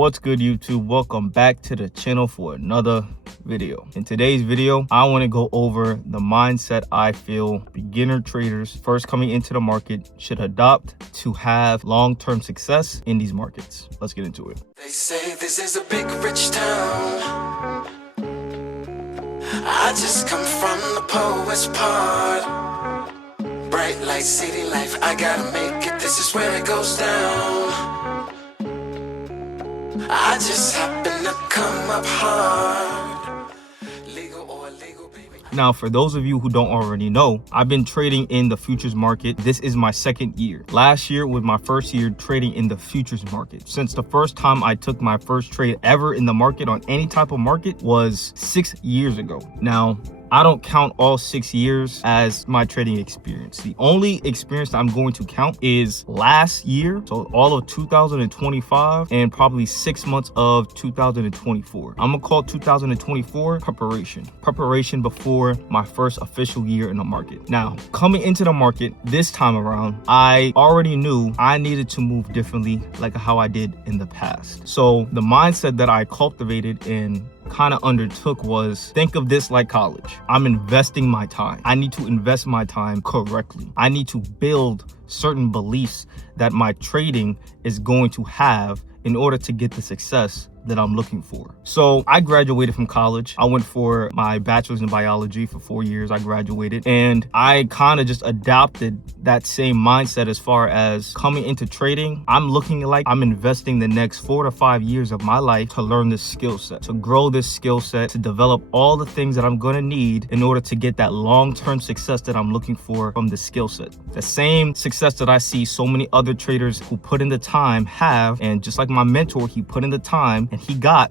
What's good, YouTube? Welcome back to the channel for another video. In today's video, I want to go over the mindset I feel beginner traders first coming into the market should adopt to have long-term success in these markets. Let's get into it. They say this is a big rich town. I just come from the poet's part. Bright light, city life, I gotta make it. This is where it goes down. I just happen to come up hard. Legal or illegal, baby. Now, for those of you who don't already know, I've been trading in the futures market. This is my second year. Last year was my first year trading in the futures market. Since the first time I took my first trade ever in the market on any type of market was 6 years ago. Now, I don't count all 6 years as my trading experience. The only experience that I'm going to count is last year, so all of 2025 and probably 6 months of 2024. I'm gonna call 2024 preparation before my first official year in the market. Now, coming into the market this time around, I already knew I needed to move differently like how I did in the past. So the mindset that I cultivated and kind of undertook was, think of this like college. I'm investing my time. I need to invest my time correctly. I need to build certain beliefs that my trading is going to have in order to get the success that I'm looking for. So I graduated from college. I went for my bachelor's in biology for 4 years. I graduated and I kind of just adopted that same mindset as far as coming into trading. I'm looking like I'm investing the next 4 to 5 years of my life to learn this skill set, to grow this skill set, to develop all the things that I'm going to need in order to get that long-term success that I'm looking for from the skill set. The same success that I see so many other traders who put in the time have, and just like my mentor, he put in the time and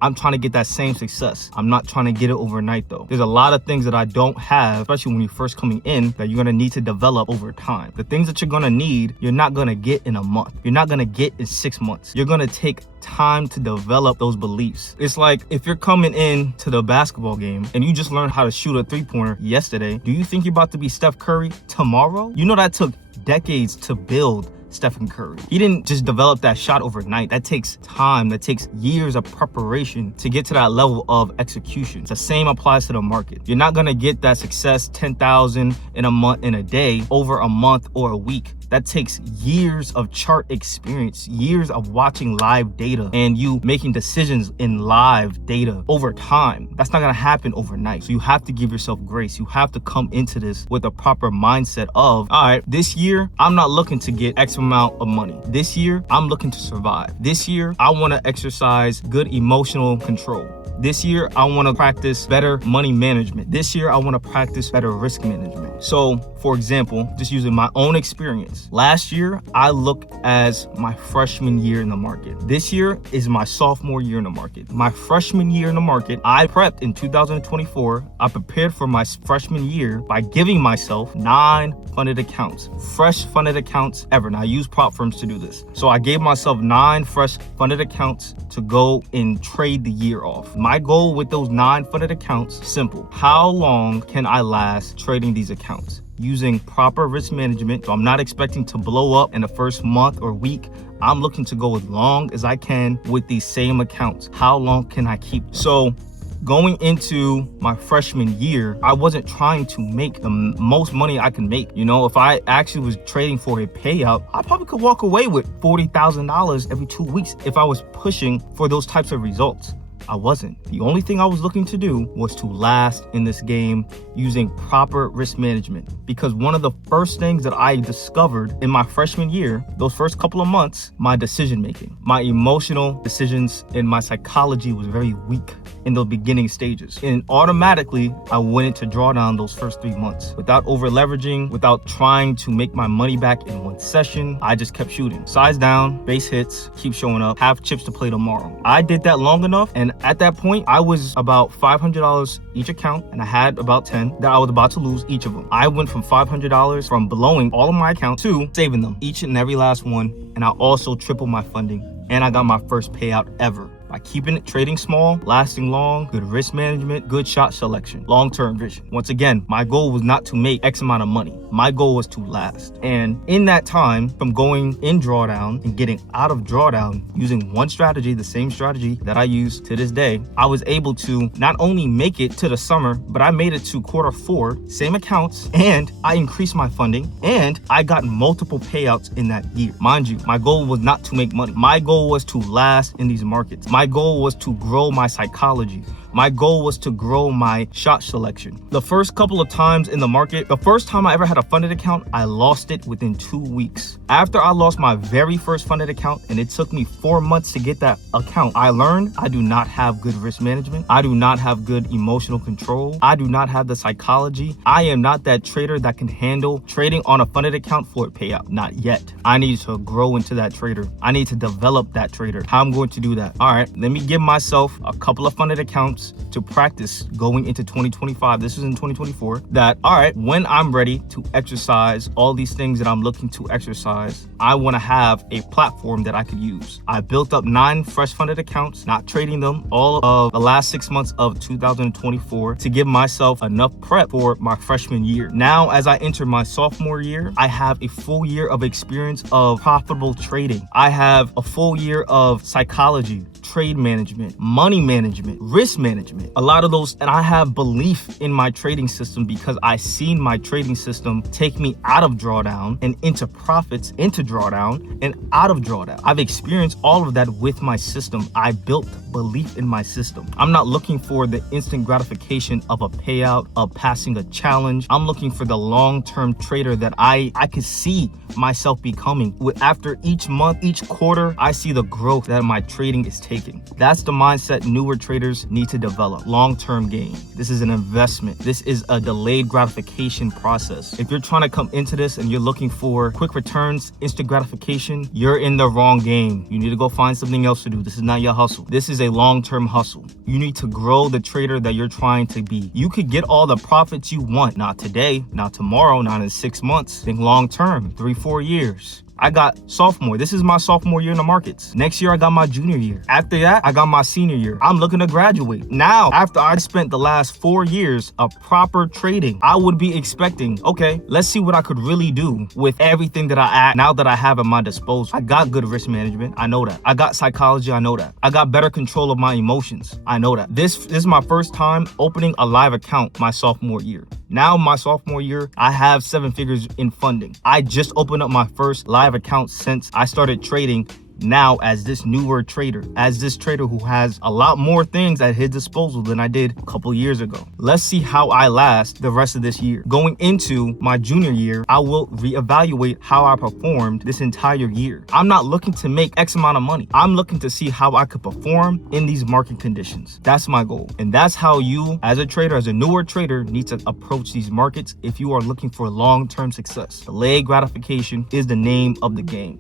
I'm trying to get that same success. I'm not trying to get it overnight though. There's a lot of things that I don't have, especially when you're first coming in, that you're gonna need to develop over time. The things that you're gonna need, you're not gonna get in a month. You're not gonna get in 6 months. You're gonna take time to develop those beliefs. It's like if you're coming in to the basketball game and you just learned how to shoot a three-pointer yesterday, do you think you're about to be Steph Curry tomorrow? You know that took decades to build Stephen Curry. He didn't just develop that shot overnight. That takes time. That takes years of preparation to get to that level of execution. The same applies to the market. You're not gonna get that success 10,000 in a month, in a day, over a month or a week. That takes years of chart experience, years of watching live data and you making decisions in live data over time. That's not gonna happen overnight. So you have to give yourself grace. You have to come into this with a proper mindset of, all right, this year, I'm not looking to get X amount of money. This year, I'm looking to survive. This year, I wanna exercise good emotional control. This year, I want to practice better money management. This year, I want to practice better risk management. So, for example, just using my own experience, last year, I looked as my freshman year in the market. This year is my sophomore year in the market. My freshman year in the market, I prepped in 2024. I prepared for my freshman year by giving myself 9 funded accounts, fresh funded accounts ever. Now, I use prop firms to do this. So I gave myself 9 fresh funded accounts to go and trade the year off. My goal with those 9 funded accounts, simple. How long can I last trading these accounts? Using proper risk management. So I'm not expecting to blow up in the first month or week. I'm looking to go as long as I can with these same accounts. How long can I keep? So going into my freshman year, I wasn't trying to make the most money I can make. You know, if I actually was trading for a payout, I probably could walk away with $40,000 every 2 weeks if I was pushing for those types of results. I wasn't. The only thing I was looking to do was to last in this game using proper risk management. Because one of the first things that I discovered in my freshman year, those first couple of months, my decision making, my emotional decisions and my psychology was very weak in the beginning stages. And automatically, I went into drawdown those first 3 months without over leveraging, without trying to make my money back in one session. I just kept shooting. Size down, base hits, keep showing up, have chips to play tomorrow. I did that long enough. And at that point, I was about $500 each account and I had about 10 that I was about to lose each of them. I went from $500 from blowing all of my accounts to saving them, each and every last one. And I also tripled my funding and I got my first payout ever. by keeping it trading small, lasting long, good risk management, good shot selection, long-term vision. Once again, my goal was not to make X amount of money. My goal was to last. And in that time, from going in drawdown and getting out of drawdown using one strategy, the same strategy that I use to this day, I was able to not only make it to the summer, but I made it to Q4, same accounts, and I increased my funding, and I got multiple payouts in that year. Mind you, my goal was not to make money. My goal was to last in these markets. My goal was to grow my psychology. My goal was to grow my shot selection. The first couple of times in the market, the first time I ever had a funded account, I lost it within 2 weeks. After I lost my very first funded account, and it took me 4 months to get that account, I learned I do not have good risk management. I do not have good emotional control. I do not have the psychology. I am not that trader that can handle trading on a funded account for a payout. Not yet. I need to grow into that trader. I need to develop that trader. How I'm going to do that? All right, let me give myself a couple of funded accounts to practice going into 2025. This is in 2024. That, all right, when I'm ready to exercise all these things that I'm looking to exercise, I want to have a platform that I could use. I built up 9 fresh funded accounts, not trading them all of the last 6 months of 2024 to give myself enough prep for my freshman year. Now, as I enter my sophomore year, I have a full year of experience of profitable trading. I have a full year of psychology, trade management, money management, risk management, a lot of those. And I have belief in my trading system because I've seen my trading system take me out of drawdown and into profits, into drawdown and out of drawdown. I've experienced all of that with my system. I built belief in my system. I'm not looking for the instant gratification of a payout, of passing a challenge. I'm looking for the long-term trader that I could see myself becoming. After each month, each quarter, I see the growth that my trading is taking. That's the mindset newer traders need to develop. Long-term gain. This is an investment. This is a delayed gratification process. If you're trying to come into this and you're looking for quick returns, instant gratification, you're in the wrong game. You need to go find something else to do. This is not your hustle. This is a long-term hustle. You need to grow the trader that you're trying to be. You could get all the profits you want, not today, not tomorrow, not in 6 months. Think long-term, 3-4 years. I got sophomore. This is my sophomore year in the markets. Next year, I got my junior year. After that, I got my senior year. I'm looking to graduate. Now, after I spent the last 4 years of proper trading, I would be expecting, okay, let's see what I could really do with everything that now that I have at my disposal. I got good risk management. I know that. I got psychology. I know that. I got better control of my emotions. I know that. This is my first time opening a live account my sophomore year. Now, my sophomore year, I have 7 figures in funding. I just opened up my first live account since I started trading now as this newer trader, as this trader who has a lot more things at his disposal than I did a couple years ago. Let's see how I last the rest of this year. Going into my junior year, I will reevaluate how I performed this entire year. I'm not looking to make X amount of money. I'm looking to see how I could perform in these market conditions. That's my goal. And that's how you, as a trader, as a newer trader, need to approach these markets if you are looking for long-term success. Delayed gratification is the name of the game.